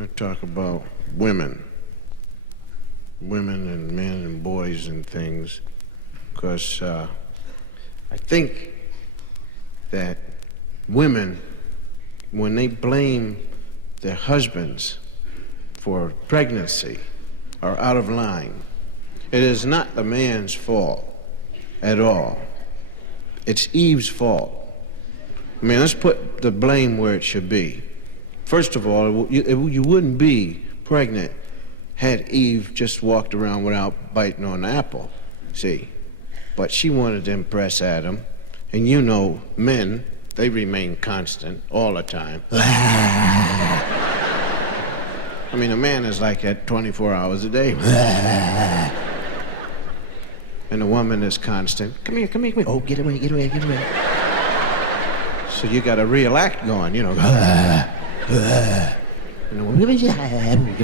I talk about women. Women and men and boys and things. Because I think that women, when they blame their husbands for pregnancy, are out of line. It is not the man's fault at all. It's Eve's fault. I mean, let's put the blame where it should be. First of all, you wouldn't be pregnant had Eve just walked around without biting on the apple, see? But she wanted to impress Adam, and you know, men, they remain constant all the time. I mean, a man is like that 24 hours a day. And a woman is constant. Come here, come here, come here. Oh, get away, get away, get away. So you got a real act going, you know. Get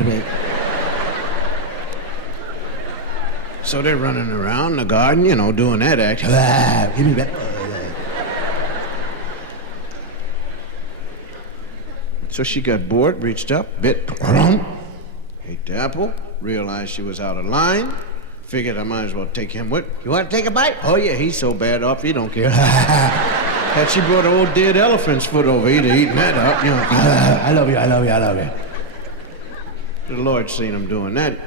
away. So they're running around the garden, you know, doing that act. Give me back. So she got bored, reached up, bit, ate the apple, realized she was out of line, figured I might as well take him with. You want to take a bite? Oh yeah, he's so bad off, he don't care. Had she brought an old dead elephant's foot over, he'd have eaten that up, you know. I love you, I love you, I love you. The Lord seen him doing that.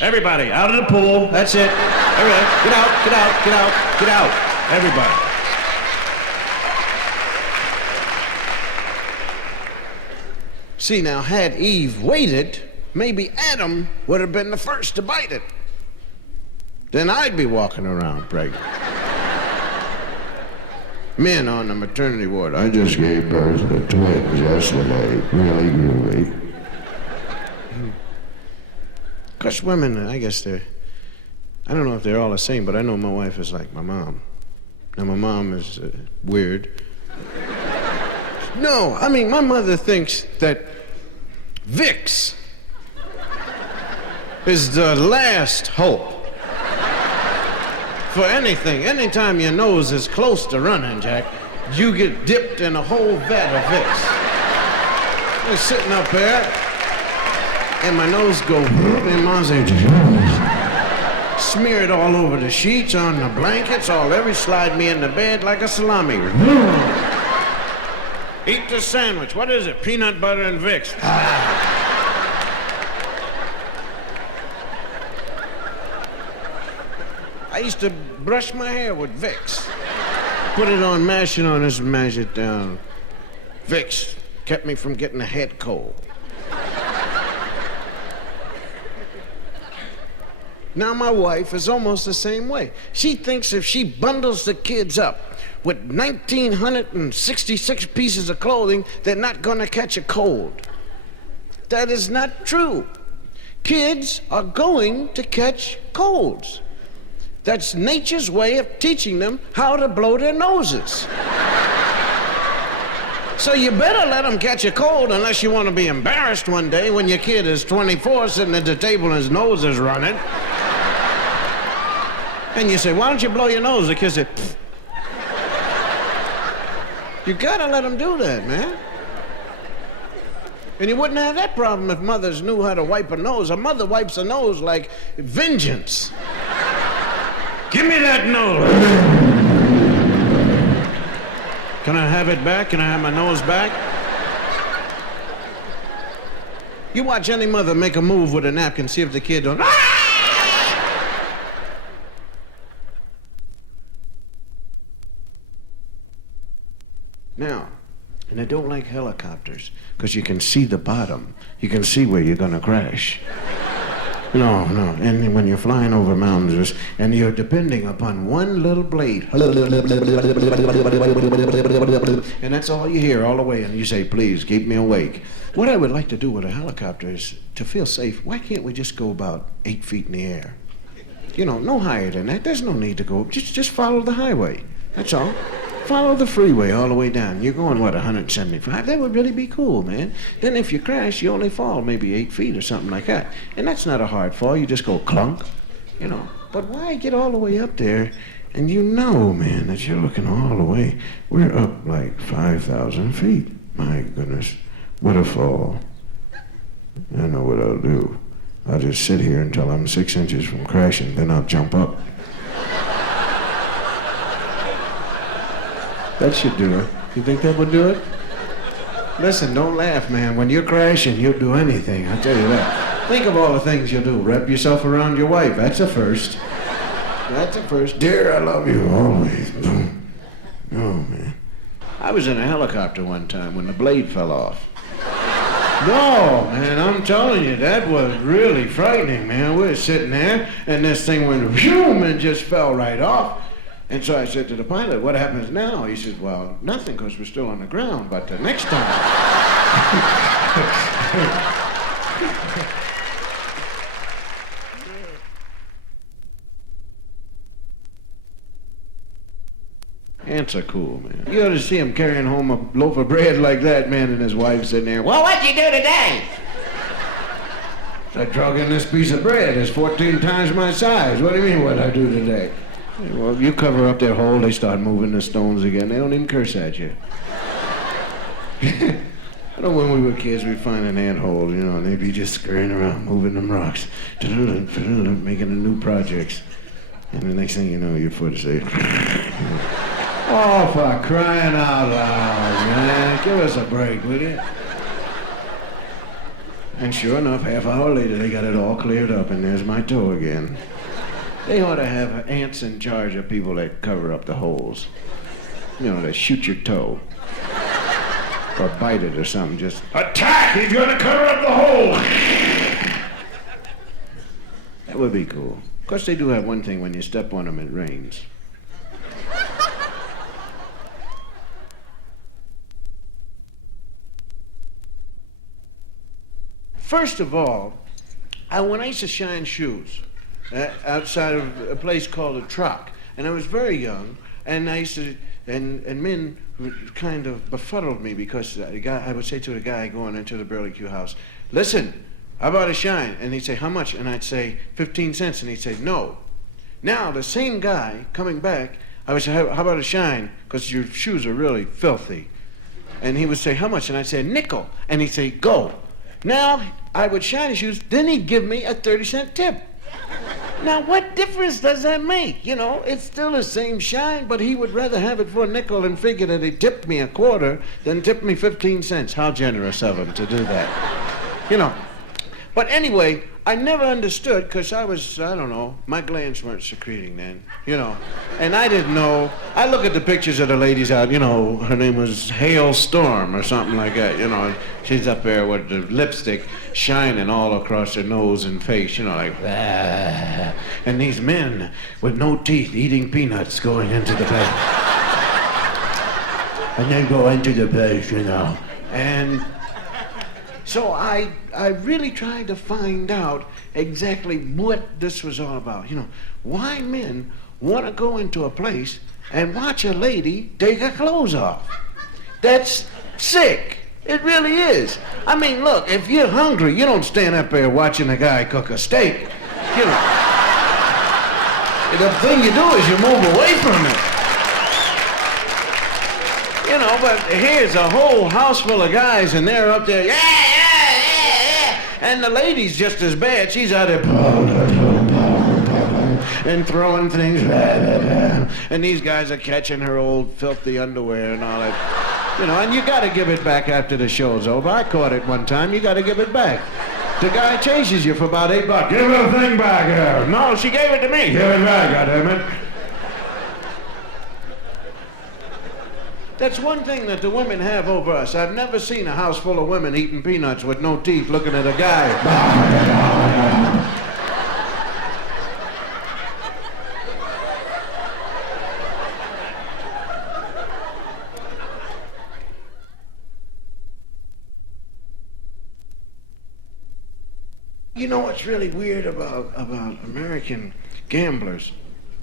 Everybody, out of the pool, that's it. Everybody, get out, get out, get out, get out. Everybody. See, now, had Eve waited, maybe Adam would have been the first to bite it. Then I'd be walking around pregnant. Men on the maternity ward. I just gave birth to twins yesterday. Really groovy. Because women, I guess I don't know if they're all the same, but I know my wife is like my mom. Now, my mom is weird. No, I mean, my mother thinks that Vicks is the last hope for anything. Anytime your nose is close to running, Jack, you get dipped in a whole vat of Vicks. I'm sitting up there, and my nose go, and mom's like, smear it all over the sheets, on the blankets, all every, slide me in the bed like a salami. Eat the sandwich. What is it? Peanut butter and Vicks. I used to brush my hair with Vicks. Put it on, mash it on this, mash it down. Vicks kept me from getting a head cold. Now my wife is almost the same way. She thinks if she bundles the kids up with 1,966 pieces of clothing, they're not gonna catch a cold. That is not true. Kids are going to catch colds. That's nature's way of teaching them how to blow their noses. So you better let them catch a cold unless you want to be embarrassed one day when your kid is 24 sitting at the table and his nose is running. And you say, why don't you blow your nose? The kid said, pfft. You gotta let them do that, man. And you wouldn't have that problem if mothers knew how to wipe a nose. A mother wipes a nose like vengeance. Give me that nose. Can I have it back? Can I have my nose back? You watch any mother make a move with a napkin, see if the kid don't. Now, and I don't like helicopters because you can see the bottom. You can see where you're gonna crash. No. And when you're flying over mountains and you're depending upon one little blade, and that's all you hear all the way, and you say, please, keep me awake. What I would like to do with a helicopter is to feel safe. Why can't we just go about 8 feet in the air? You know, no higher than that. There's no need to go. Just follow the highway. That's all. Follow the freeway all the way down. You're going, what, 175? That would really be cool, man. Then if you crash, you only fall maybe 8 feet or something like that. And that's not a hard fall. You just go clunk, you know. But why get all the way up there and you know, man, that you're looking all the way. We're up like 5,000 feet. My goodness, what a fall. I know what I'll do. I'll just sit here until I'm 6 inches from crashing, then I'll jump up. That should do it. You think that would do it? Listen, don't laugh, man. When you're crashing, you'll do anything, I'll tell you that. Think of all the things you'll do. Wrap yourself around your wife. That's a first. That's a first. Dear, I love you always. Boom. Oh, man. I was in a helicopter one time when the blade fell off. No, man, I'm telling you, that was really frightening, man. We were sitting there, and this thing went boom and just fell right off. And so I said to the pilot, what happens now? He said, well, nothing, because we're still on the ground, but next time. Ants are cool, man. You ought to see him carrying home a loaf of bread like that, man, and his wife sitting there, well, what'd you do today? I drug in this piece of bread. It's 14 times my size. What do you mean, what'd I do today? Well, you cover up their hole, they start moving the stones again. They don't even curse at you. I know when we were kids, we'd find an ant hole, you know, and they'd be just scurrying around, moving them rocks, making the new projects. And the next thing you know, your foot is there. Oh, for crying out loud, man. Give us a break, will you? And sure enough, half hour later, they got it all cleared up, and there's my toe again. They ought to have ants in charge of people that cover up the holes. You know, that shoot your toe. Or bite it or something, just attack! He's gonna cover up the hole! That would be cool. Of course, they do have one thing, when you step on them, it rains. First of all, when I used to shine shoes outside of a place called a truck, and I was very young, and I used to, and men kind of befuddled me because I would say to the guy going into the barbecue house, listen, how about a shine? And he'd say, how much? And I'd say, 15 cents, and he'd say, no. Now, the same guy coming back, I would say, how about a shine? Because your shoes are really filthy. And he would say, how much? And I'd say, a nickel. And he'd say, go. Now, I would shine his shoes, then he'd give me a 30-cent tip. Now, what difference does that make? You know, it's still the same shine, but he would rather have it for a nickel and figure that he tipped me a quarter than tip me 15 cents. How generous of him to do that. You know. But anyway, I never understood, because I don't know, my glands weren't secreting then, you know. And I didn't know. I look at the pictures of the ladies out, you know, her name was Hailstorm or something like that, you know. She's up there with the lipstick shining all across her nose and face, you know, like, ah. And these men with no teeth eating peanuts going into the place. And then go into the place, you know. And so I really tried to find out exactly what this was all about. You know, why men want to go into a place and watch a lady take her clothes off. That's sick. It really is. I mean, look, if you're hungry, you don't stand up there watching a guy cook a steak. You know, the thing you do is you move away from it. You know, but here's a whole house full of guys, and they're up there, yeah. And the lady's just as bad. She's out there and throwing things. And these guys are catching her old filthy underwear and all that. You know, and you got to give it back after the show's over. I caught it one time. You got to give it back. The guy chases you for about $8. Give her the thing back here. No, she gave it to me. Give it back, goddammit. That's one thing that the women have over us. I've never seen a house full of women eating peanuts with no teeth looking at a guy. You know what's really weird about American gamblers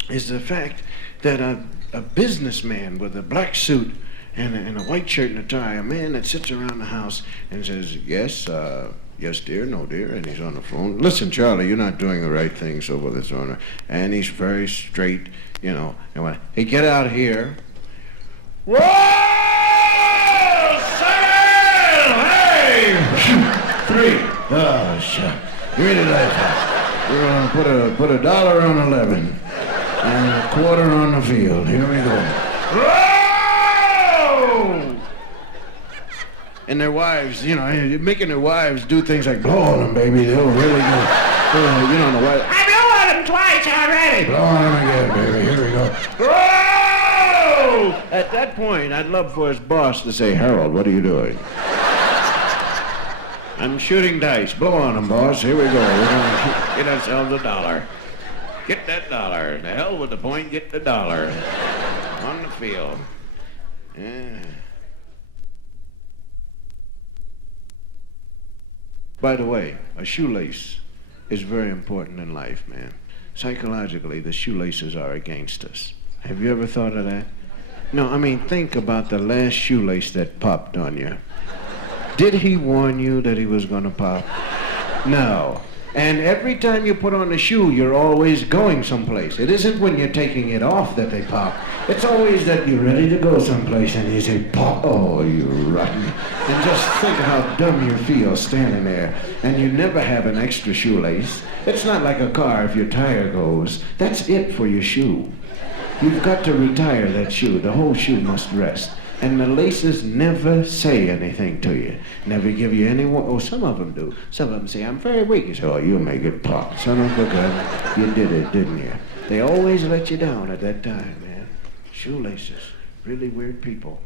is the fact that a businessman with a black suit and a white shirt and a tie, a man that sits around the house and says, yes, yes, dear, no, dear, and he's on the phone. Listen, Charlie, you're not doing the right thing, so forth and so on. And he's very straight, you know. And when he get out here, roll, sail, hey! 3, Oh, shit. Give me the laptop. We're gonna put a dollar on 11 and a quarter on the field. Here we go. Whoa! And their wives, you know, making their wives do things like blow on them, baby. They'll really do. You know, the wife. I blew on them twice already. Blow on them again, baby. Here we go. Whoa! At that point, I'd love for his boss to say, Harold, what are you doing? I'm shooting dice. Blow on them, boss. Here we go. We're gonna get ourselves a dollar. Get that dollar. The hell with the point. Get the dollar. On the field. Yeah. By the way, a shoelace is very important in life, man. Psychologically, the shoelaces are against us. Have you ever thought of that? No, I mean, think about the last shoelace that popped on you. Did he warn you that he was going to pop? No. And every time you put on a shoe, you're always going someplace. It isn't when you're taking it off that they pop. It's always that you're ready to go someplace and you say, pop, oh, you rotten. And just think how dumb you feel standing there. And you never have an extra shoelace. It's not like a car if your tire goes. That's it for your shoe. You've got to retire that shoe. The whole shoe must rest. And the laces never say anything to you. Never give you any warning. Oh, some of them do. Some of them say, I'm very weak. You say, oh, you'll make it pop. Son of a gun, you did it, didn't you? They always let you down at that time, man. Shoelaces. Really weird people.